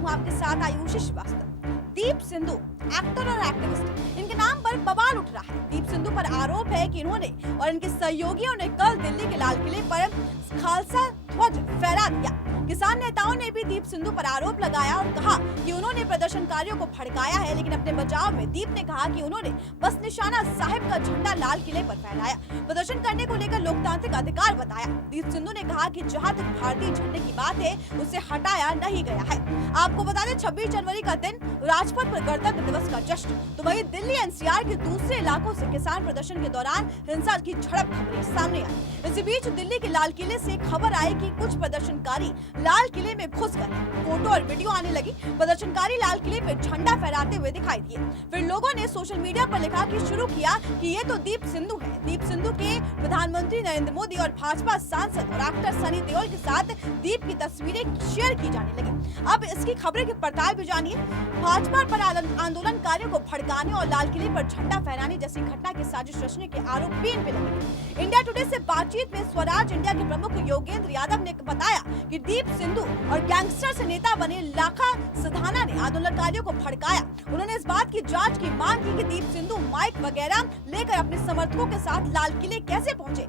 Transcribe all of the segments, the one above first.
हूँ आपके साथ आयुषी श्रीवास्तव। दीप सिंधु एक्टर और एक्टिविस्ट, इनके नाम पर बवाल उठ रहा है। दीप सिंधु पर आरोप है कि इन्होंने और इनके सहयोगियों ने कल दिल्ली के लाल किले पर खालसा ध्वज फहरा दिया। किसान नेताओं ने भी दीप सिंधु पर आरोप लगाया और कहा कि उन्होंने प्रदर्शनकारियों को भड़काया है, लेकिन अपने बचाव में दीप ने कहा कि उन्होंने बस निशाना साहिब का झंडा लाल किले पर फहराया, प्रदर्शन करने को लेकर लोकतांत्रिक अधिकार बताया। दीप सिंधु ने कहा कि जहां तक भारतीय झंडे की बात है उसे हटाया नहीं गया है। आपको बता दें 26 जनवरी का दिन राजपथ पर गणतंत्र दिवस का जश्न, तो वहीं दिल्ली एनसीआर के दूसरे इलाकों से किसान प्रदर्शन के दौरान हिंसा की झड़प खबरें सामने आई। इसी बीच दिल्ली के लाल किले से खबर आई कि कुछ प्रदर्शनकारी लाल किले में घुस गए। फोटो और वीडियो आने लगी। प्रदर्शनकारी लाल किले पे झंडा फहराते हुए दिखाई दिए। फिर लोगों ने सोशल मीडिया पर लिखा कि शुरू किया कि ये तो दीप सिंधु है। दीप सिंधु के प्रधानमंत्री नरेंद्र मोदी और भाजपा सांसद और एक्टर सनी देओल के साथ दीप की तस्वीरें शेयर की जाने लगी। अब इसकी खबरें की पड़ताल भी जानिए। भाजपा पर आंदोलनकारियों को भड़काने और लाल किले पर झंडा फहराने जैसी घटना की साजिश रचने के आरोप भी इन पे लगे। इंडिया टुडे से बातचीत में स्वराज इंडिया के प्रमुख योगेंद्र यादव ने बताया कि दीप सिंधु और गैंगस्टर से नेता बने लाखा सिधाना ने आंदोलनकारियों को भड़काया। उन्होंने इस बात की जांच की मांग की कि दीप सिंधु माइक वगैरह लेकर अपने समर्थकों के साथ लाल किले कैसे पहुंचे।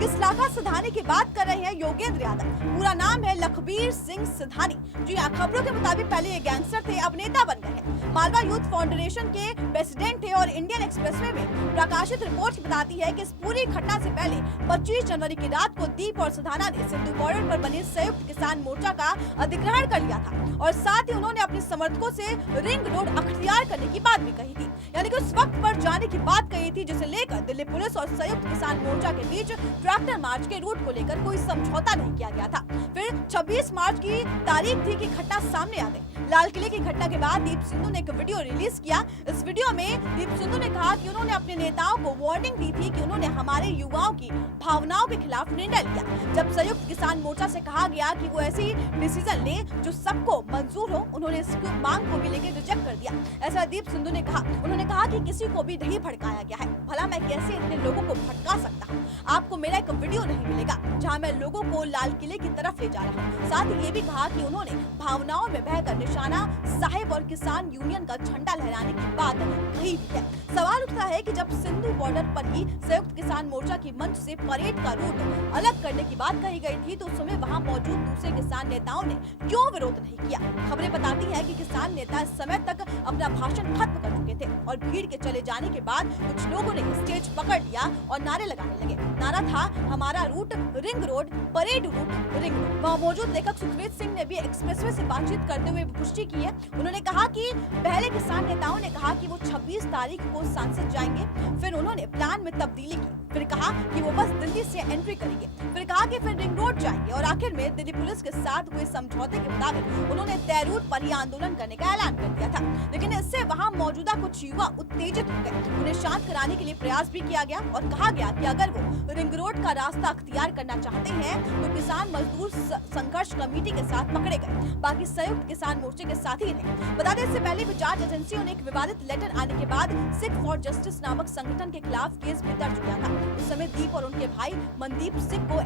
किस लाखा सिधानी की बात कर रहे हैं योगेंद्र यादव? पूरा नाम है लखबीर सिंह सिधानी। जी हाँ, खबरों के मुताबिक पहले ये गैंगस्टर थे, अब नेता बन गए हैं। मालवा यूथ फाउंडेशन के प्रेसिडेंट थे और इंडियन एक्सप्रेसवे में प्रकाशित रिपोर्ट बताती है कि इस पूरी घटना से पहले 25 जनवरी की रात को दीप और सिधाना ने सिंधु बॉर्डर पर बने संयुक्त किसान मोर्चा का अधिग्रहण कर लिया था और साथ ही उन्होंने अपने समर्थकों से रिंग रोड अख्तियार करने की बात भी कही थी, यानी कि उस वक्त पर जाने की बात कही थी, जिसे लेकर दिल्ली पुलिस और संयुक्त किसान मोर्चा के बीच ट्रैक्टर मार्च के रूट को लेकर कोई समझौता नहीं किया गया था। फिर 26 मार्च की तारीख थी कि घटना सामने आ गई। लाल किले की घटना के बाद दीप सिंधु ने एक वीडियो रिलीज किया। इस वीडियो में दीप सिंधु ने कहा कि उन्होंने अपने नेताओं को वार्निंग दी थी कि उन्होंने हमारे युवाओं की भावनाओं के खिलाफ निर्णय लिया। जब संयुक्त किसान मोर्चा से कहा गया कि वो ऐसी डिसीजन ले जो सबको मंजूर हो, उन्होंने इस मांग को भी लेकर रिजेक्ट कर दिया। ऐसा दीप सिंधु ने कहा। उन्होंने कहा कि किसी को भी नहीं भड़काया गया है, भला मैं कैसे इतने लोगों को भड़का सकता हूँ। आपको मेरा एक वीडियो नहीं मिलेगा जहाँ मैं लोगों को लाल किले की तरफ ले जा रहा हूँ। साथ ही ये भी कहा कि उन्होंने भावनाओं में बहकर निशाना साहिब और किसान यूनियन का झंडा लहराने की बात कही है। सवाल उठता है कि जब सिंधु बॉर्डर पर ही संयुक्त किसान मोर्चा की मंच से परेड का रूट अलग करने की बात कही गई थी, तो उस समय वहां मौजूद दूसरे किसान नेताओं ने क्यों विरोध नहीं किया? खबरें बताती है कि किसान नेता इस समय तक अपना भाषण खत्म कर चुके थे और भीड़ के चले जाने के बाद कुछ लोगों ने स्टेज पकड़ लिया और नारे लगाने लगे। नारा था, हमारा route ring road, parade route ring road. वहाँ मौजूद लेखक सुखवीर सिंह ने भी एक्सप्रेसवे से बातचीत करते हुए पुष्टि की है। उन्होंने कहा कि पहले किसान नेताओं ने कहा कि वो 26 तारीख को संसद जाएंगे, फिर उन्होंने प्लान में तब्दीली की, फिर कहा कि वो बस दिल्ली से एंट्री करेंगे, फिर कहा कि फिर रिंग रोड जाएंगे और आखिर में दिल्ली पुलिस के साथ हुए समझौते के मुताबिक उन्होंने तय रूट पर ही आंदोलन करने का ऐलान कर दिया था। लेकिन इससे वहाँ मौजूदा कुछ युवा उत्तेजित हो गए। उन्हें शांत कराने के लिए प्रयास भी किया गया और कहा गया कि अगर वो रिंग रोड का रास्ता अख्तियार करना चाहते हैं तो किसान मजदूर संघर्ष कमेटी के साथ पकड़े गए, बाकी संयुक्त किसान मोर्चे के साथ ही रहे। बता दें, इससे पहले भी जांच एजेंसियों ने एक विवादित लेटर आने के बाद सिख फॉर जस्टिस नामक संगठन के खिलाफ केस भी दर्ज किया था। उस समय दीप और उनके भाई मनदीप सिंह को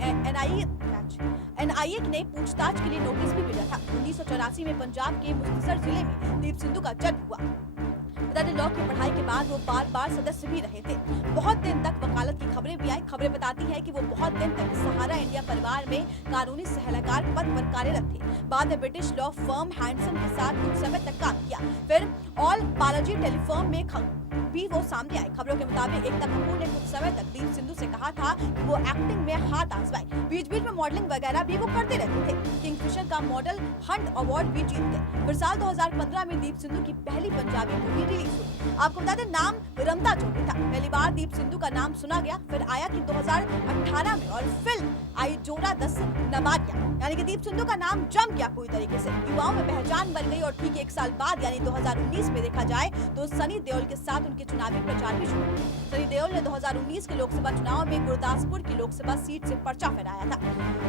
एनआईए ने पूछताछ के लिए नोटिस भी भेजा था। 1984 में पंजाब के मुक्तसर जिले में दीप सिंधु का जन्म हुआ। लॉ की पढ़ाई के बाद वो बार सदस्य भी रहे थे। बहुत दिन तक वकालत की खबरें भी आई। खबरें बताती है कि वो बहुत दिन तक सहारा इंडिया परिवार में कानूनी सलाहकार पद पर कार्यरत थे। बाद में ब्रिटिश लॉ फर्म हैंडसम के साथ कुछ समय तक काम किया। फिर ऑल बालाजी टेलीफर्म में भी वो सामने आए। खबरों के मुताबिक एकता कपूर ने कुछ समय तक दीप सिंधु से कहा था कि वो एक्टिंग में हाथ आजमाए। बीच बीच में मॉडलिंग वगैरह भी वो करते रहते थे। किंगफिशर का मॉडल हंट अवार्ड भी जीत गए। फिर साल 2015 में दीप सिंधु की पहली पंजाबी मूवी रिलीज हुई। आपको बता दें, नाम रमता चौधरी था। पहली बार दीप सिंधु का नाम सुना गया। फिर आया कि 2018 में और फिल्म आई जोरा 10 नबाटिया, यानी कि दीप सिंधु का नाम जम गया पूरी तरीके से। युवाओं में पहचान बन गई और ठीक एक साल बाद यानी 2019 में देखा जाए तो सनी देओल के साथ उनके चुनावी प्रचार भी शुरू हुए। सनी देओल ने 2019 के लोकसभा चुनाव में गुरदासपुर की लोकसभा सीट से पर्चा फहराया था।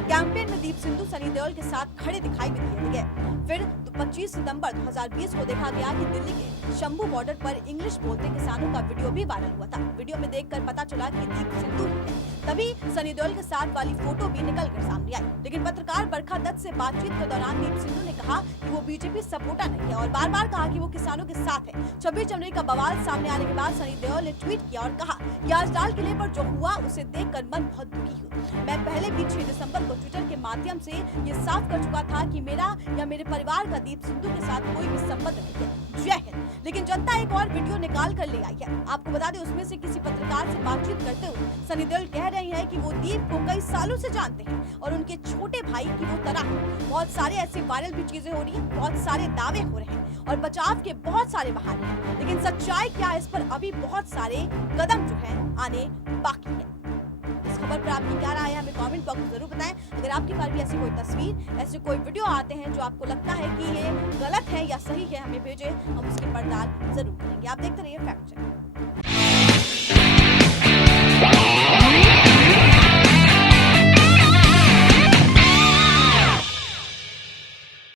कैंपेन में दीप सिंधु सनी देओल के साथ खड़े दिखाई भी दिए गए। फिर 25 सितंबर 2020 को देखा गया कि दिल्ली के शंभू बॉर्डर पर इंग्लिश बोलते किसानों का वीडियो भी वायरल हुआ था। वीडियो में देखकर पता चला कि दीप सिंधु ही है। तभी सनी देओल के साथ वाली फोटो भी निकल कर सामने आई। लेकिन पत्रकार बरखा दत्त से बातचीत के दौरान दीप सिंधु ने कहा कि बीजेपी सपोर्टर नहीं है और बार बार कहा कि वो किसानों के साथ है। 26 जनवरी का बवाल सामने आने के बाद सनी देओल ने ट्वीट किया और कहा कि आज लाल किले पर जो हुआ उसे देखकर मन बहुत दुखी हुआ। मैं पहले भी 6 दिसंबर को ट्विटर के माध्यम से ये साफ कर चुका था कि मेरा या मेरे परिवार का दीप सिंधु के साथ कोई भी संबंध नहीं है। जय हिंद। लेकिन जनता एक और वीडियो निकाल कर ले आई है। आपको बता दें, उसमें से किसी पत्रकार से बातचीत करते हुए सनी देओल कह रहे हैं कि वो दीप को कई सालों से जानते हैं और उनके छोटे भाई की वो तरह है। बहुत सारे ऐसे वायरल भी चीजें हो रही हैं, बहुत सारे दावे हो रहे हैं और बचाव के बहुत सारे बहाने हैं, लेकिन सच्चाई क्या है इस पर अभी बहुत सारे कदम जो है आने बाकी है। इस खबर पर आपकी क्या राय है हमें कमेंट बॉक्स में जरूर बताएं। अगर आपके पास भी ऐसी कोई तस्वीर, ऐसे कोई वीडियो आते हैं जो आपको लगता है कि ये गलत है या सही है, हमें भेजें, हम उसकी पड़ताल जरूर करेंगे। आप देखते रहिए फैक्ट चेक।